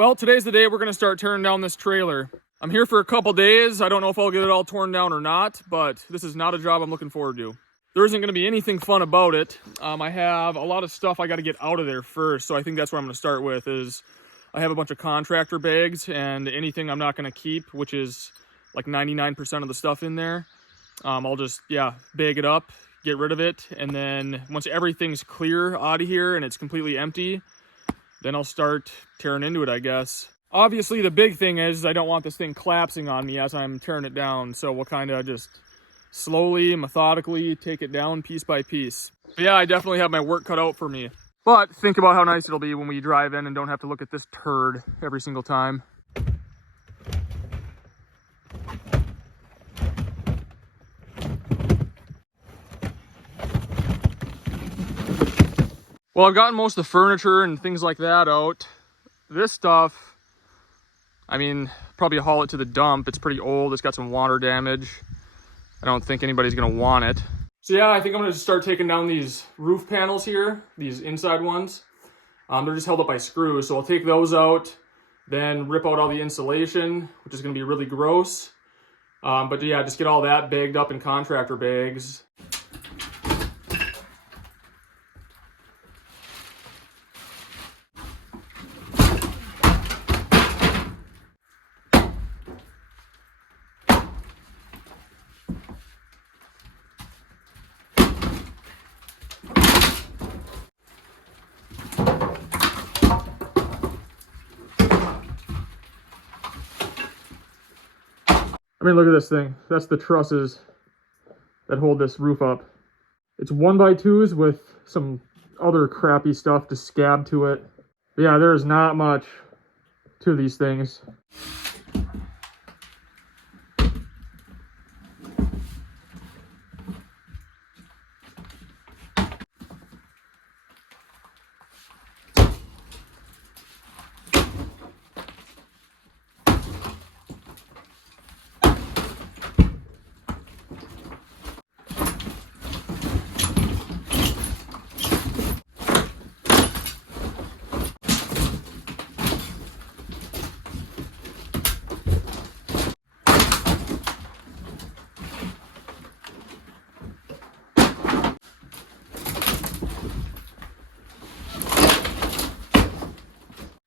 Well, today's the day we're gonna start tearing down this trailer. I'm here for a couple days. I don't know if I'll get it all torn down or not, but this is not a job I'm looking forward to. There isn't gonna be anything fun about it. I have a lot of stuff I gotta get out of there first, so I think that's what I'm gonna start with is I have a bunch of contractor bags and anything I'm not gonna keep, which is like 99% of the stuff in there. I'll just, bag it up, get rid of it, and then once everything's clear out of here and it's completely empty, then I'll start tearing into it, I guess. Obviously, the big thing is I don't want this thing collapsing on me as I'm tearing it down, so we'll kind of just slowly, methodically take it down piece by piece. But yeah, I definitely have my work cut out for me. But think about how nice it'll be when we drive in and don't have to look at this turd every single time. Well, I've gotten most of the furniture and things like that out. This stuff, I mean, probably haul it to the dump. It's pretty old. It's got some water damage. I don't think anybody's gonna want it. So yeah, I think I'm gonna just start taking down these roof panels here, these inside ones. They're just held up by screws, so I'll take those out, then rip out all the insulation, which is gonna be really gross. But yeah, just get all that bagged up in contractor bags. I mean, look at this thing. That's the trusses that hold this roof up. It's 1x2s with some other crappy stuff to scab to it. But yeah, there's not much to these things.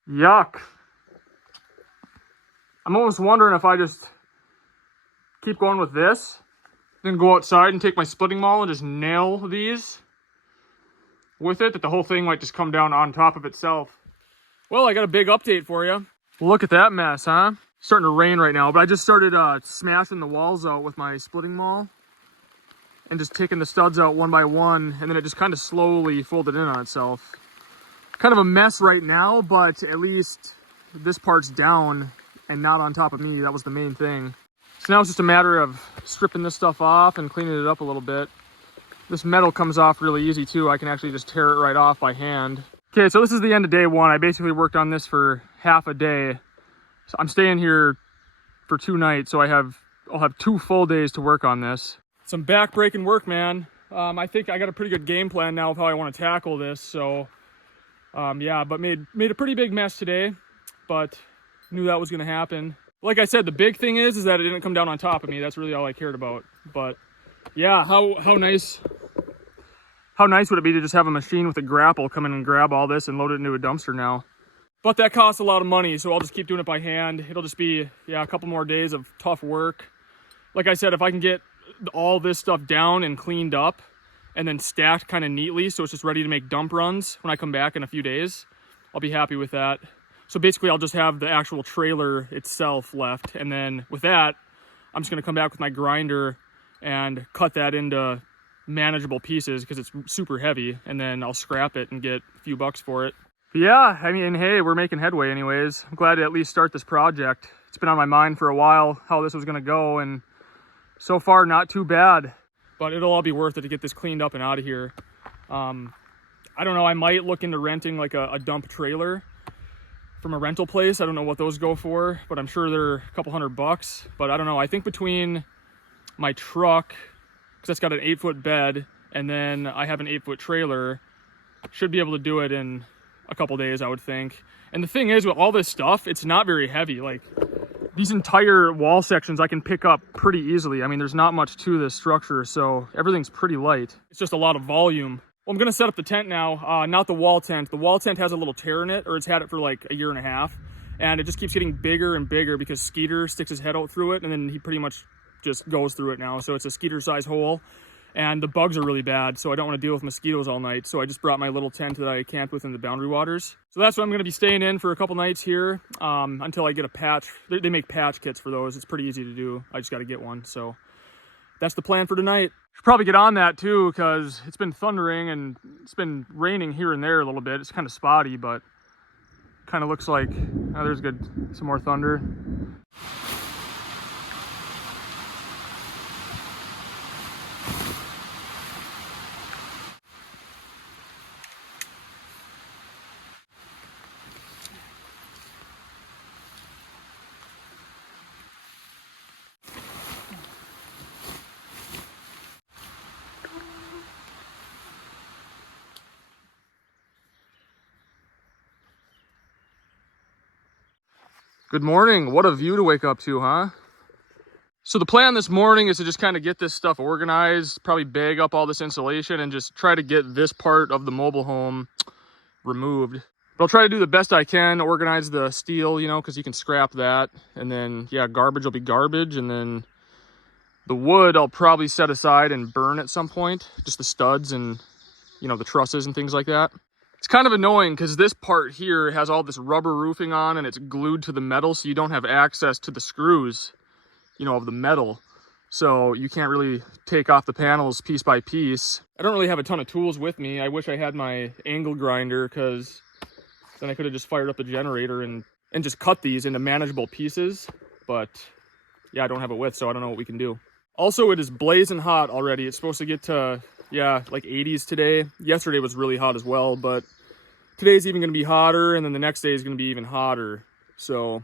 Yuck. I'm almost wondering if I just keep going with this, then go outside and take my splitting maul and just nail these with it, that the whole thing might just come down on top of itself. Well, I got a big update for you. Look at that mess, huh? It's starting to rain right now, but I just started smashing the walls out with my splitting maul and just taking the studs out one by one, and then it just kind of slowly folded in on itself. Kind of a mess right now, but at least this part's down and not on top of me. That was the main thing. So now it's just a matter of stripping this stuff off and cleaning it up a little bit. This metal comes off really easy too. I can actually just tear it right off by hand. Okay, so this is the end of day one. I basically worked on this for half a day. So I'm staying here for 2 nights, so I'll have 2 full days to work on this. Some back-breaking work, man. I think I got a pretty good game plan now of how I want to tackle this, so yeah, but made a pretty big mess today, but knew that was going to happen. Like I said, the big thing is that it didn't come down on top of me. That's really all I cared about. But yeah, how nice would it be to just have a machine with a grapple come in and grab all this and load it into a dumpster now? But that costs a lot of money, so I'll just keep doing it by hand. It'll just be, a couple more days of tough work. Like I said, if I can get all this stuff down and cleaned up, and then stacked kind of neatly so it's just ready to make dump runs when I come back in a few days, I'll be happy with that. So basically I'll just have the actual trailer itself left, and then with that I'm just going to come back with my grinder and cut that into manageable pieces because it's super heavy, and then I'll scrap it and get a few bucks for it. But yeah, I mean, hey, we're making headway anyways. I'm glad to at least start this project. It's been on my mind for a while how this was going to go, and so far not too bad. But it'll all be worth it to get this cleaned up and out of here. I don't know, I might look into renting like a dump trailer from a rental place. I don't know what those go for, but I'm sure they're a couple $100. But I don't know, I think between my truck, because that's got an 8-foot bed, and then I have an 8-foot trailer, should be able to do it in a couple days, I would think. And the thing is, with all this stuff, it's not very heavy. Like, these entire wall sections I can pick up pretty easily. I mean, there's not much to this structure, so everything's pretty light. It's just a lot of volume. Well, I'm gonna set up the tent now, not the wall tent. The wall tent has a little tear in it, or it's had it for like a year and a half. And it just keeps getting bigger and bigger because Skeeter sticks his head out through it, and then he pretty much just goes through it now. So it's a Skeeter-sized hole. And the bugs are really bad, so I don't want to deal with mosquitoes all night. So I just brought my little tent that I camped with in the Boundary Waters. So that's what I'm going to be staying in for a couple nights here until I get a patch. They make patch kits for those. It's pretty easy to do. I just got to get one. So that's the plan for tonight. Should probably get on that too, because it's been thundering and it's been raining here and there a little bit. It's kind of spotty, but kind of looks like, oh, there's some more thunder. Good morning. What a view to wake up to, huh? So the plan this morning is to just kind of get this stuff organized, probably bag up all this insulation and just try to get this part of the mobile home removed. But I'll try to do the best I can, organize the steel, you know, because you can scrap that. And then, yeah, garbage will be garbage. And then the wood I'll probably set aside and burn at some point, just the studs and, you know, the trusses and things like that. It's kind of annoying because this part here has all this rubber roofing on and it's glued to the metal, so you don't have access to the screws, you know, of the metal. So you can't really take off the panels piece by piece. I don't really have a ton of tools with me. I wish I had my angle grinder, because then I could have just fired up the generator and just cut these into manageable pieces. But yeah, I don't have it with, so I don't know what we can do. Also, it is blazing hot already. It's supposed to get to, yeah, like 80s today. Yesterday was really hot as well, but today's even going to be hotter, and then the next day is going to be even hotter. So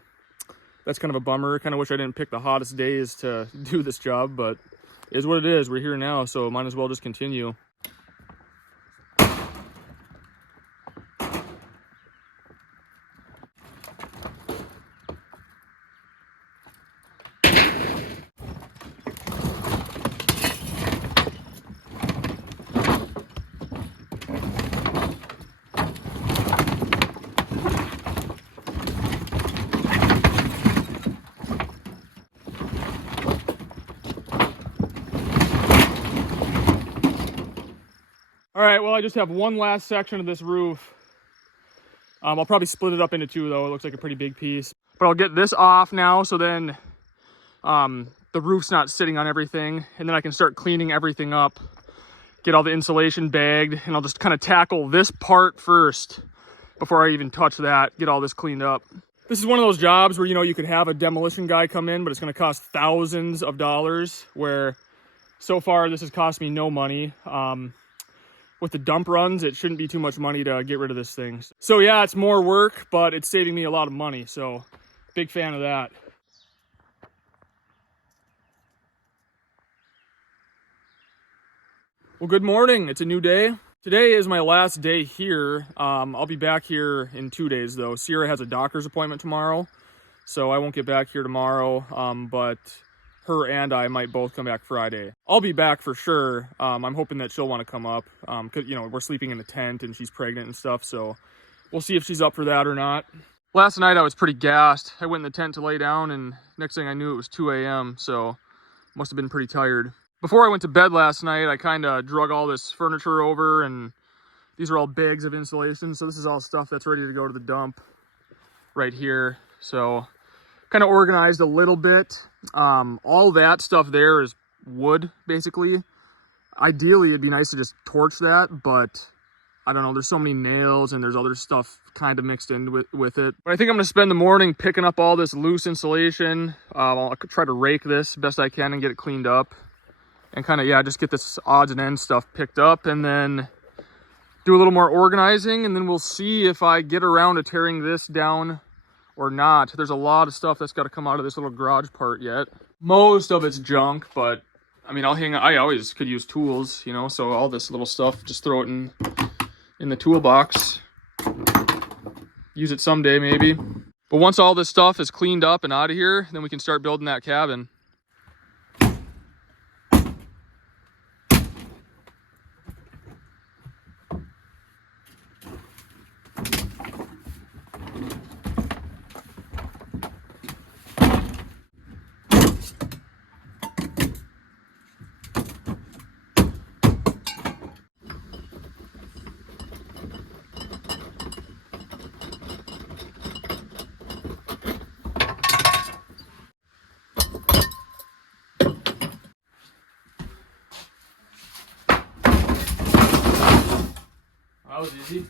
that's kind of a bummer. Kind of wish I didn't pick the hottest days to do this job, but it is what it is. We're here now, so might as well just continue. All right, well, I just have one last section of this roof. I'll probably split it up into two, though. It looks like a pretty big piece. But I'll get this off now, so then the roof's not sitting on everything. And then I can start cleaning everything up, get all the insulation bagged, and I'll just kind of tackle this part first before I even touch that, get all this cleaned up. This is one of those jobs where, you know, you could have a demolition guy come in, but it's going to cost thousands of dollars, where so far this has cost me no money. With the dump runs, it shouldn't be too much money to get rid of this thing. So yeah, it's more work, but it's saving me a lot of money. So big fan of that. Well, good morning. It's a new day. Today is my last day here. I'll be back here in 2 days though. Sierra has a doctor's appointment tomorrow, so I won't get back here tomorrow, but her and I might both come back Friday. I'll be back for sure. I'm hoping that she'll want to come up, because, you know, we're sleeping in a tent and she's pregnant and stuff, so we'll see if she's up for that or not. Last night I was pretty gassed. I went in the tent to lay down, and next thing I knew it was 2 a.m., so must have been pretty tired. Before I went to bed last night, I kind of drug all this furniture over, and these are all bags of insulation, so this is all stuff that's ready to go to the dump right here. So kind of organized a little bit. All that stuff there is wood, basically. Ideally, it'd be nice to just torch that, but I don't know, there's so many nails and there's other stuff kind of mixed in with it. But I think I'm gonna spend the morning picking up all this loose insulation. I'll try to rake this best I can and get it cleaned up, and kind of, yeah, just get this odds and ends stuff picked up, and then do a little more organizing, and then we'll see if I get around to tearing this down or not. There's a lot of stuff that's got to come out of this little garage part yet. Most of it's junk, but I mean, I always could use tools, you know, so all this little stuff, just throw it in the toolbox. use it someday maybe. But once all this stuff is cleaned up and out of here, then we can start building that cabin. That was easy.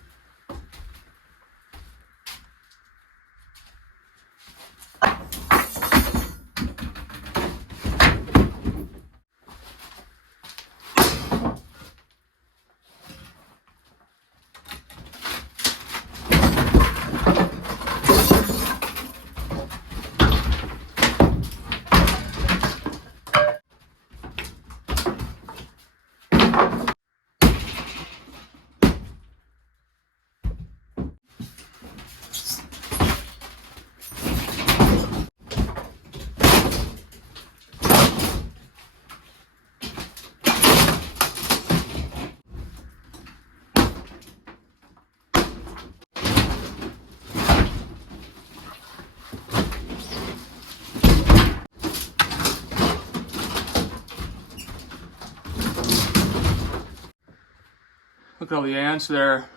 Look at all the ants there.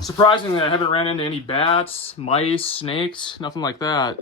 Surprisingly, I haven't ran into any bats, mice, snakes, nothing like that.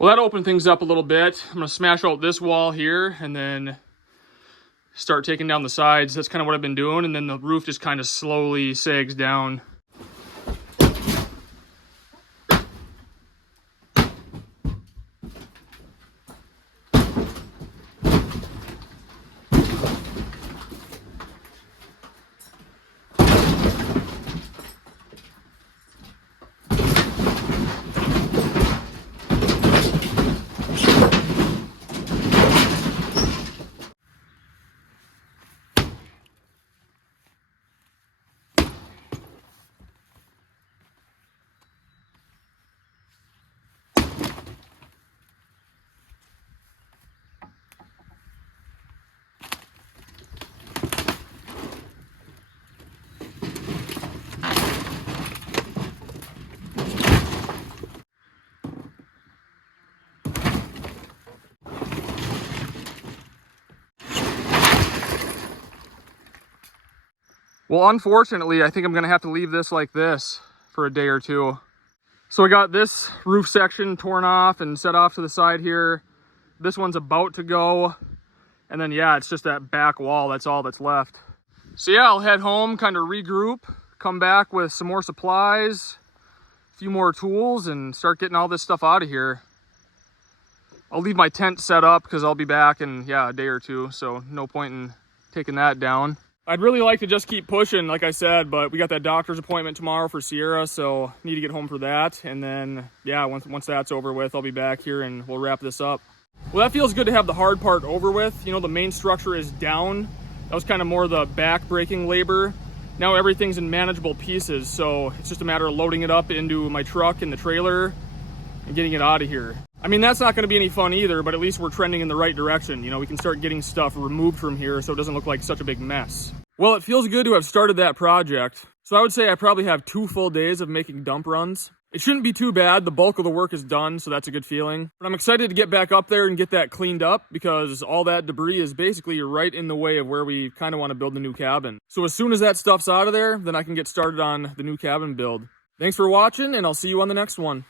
Well, that opened things up a little bit. I'm gonna smash out this wall here and then start taking down the sides. That's kind of what I've been doing. And then the roof just kind of slowly sags down. Well, unfortunately, I think I'm gonna have to leave this like this for a day or two. So I got this roof section torn off and set off to the side here. This one's about to go. And then, yeah, it's just that back wall. That's all that's left. So yeah, I'll head home, kind of regroup, come back with some more supplies, a few more tools, and start getting all this stuff out of here. I'll leave my tent set up because I'll be back in, yeah, a day or two. So no point in taking that down. I'd really like to just keep pushing, like I said, but we got that doctor's appointment tomorrow for Sierra, so need to get home for that. And then, yeah, once that's over with, I'll be back here and we'll wrap this up. Well, that feels good to have the hard part over with. You know, the main structure is down. That was kind of more the back-breaking labor. Now everything's in manageable pieces, so it's just a matter of loading it up into my truck and the trailer and getting it out of here. I mean, that's not going to be any fun either, but at least we're trending in the right direction. You know, we can start getting stuff removed from here so it doesn't look like such a big mess. Well, it feels good to have started that project. So I would say I probably have 2 full days of making dump runs. It shouldn't be too bad. The bulk of the work is done, so that's a good feeling. But I'm excited to get back up there and get that cleaned up because all that debris is basically right in the way of where we kind of want to build the new cabin. So as soon as that stuff's out of there, then I can get started on the new cabin build. Thanks for watching, and I'll see you on the next one.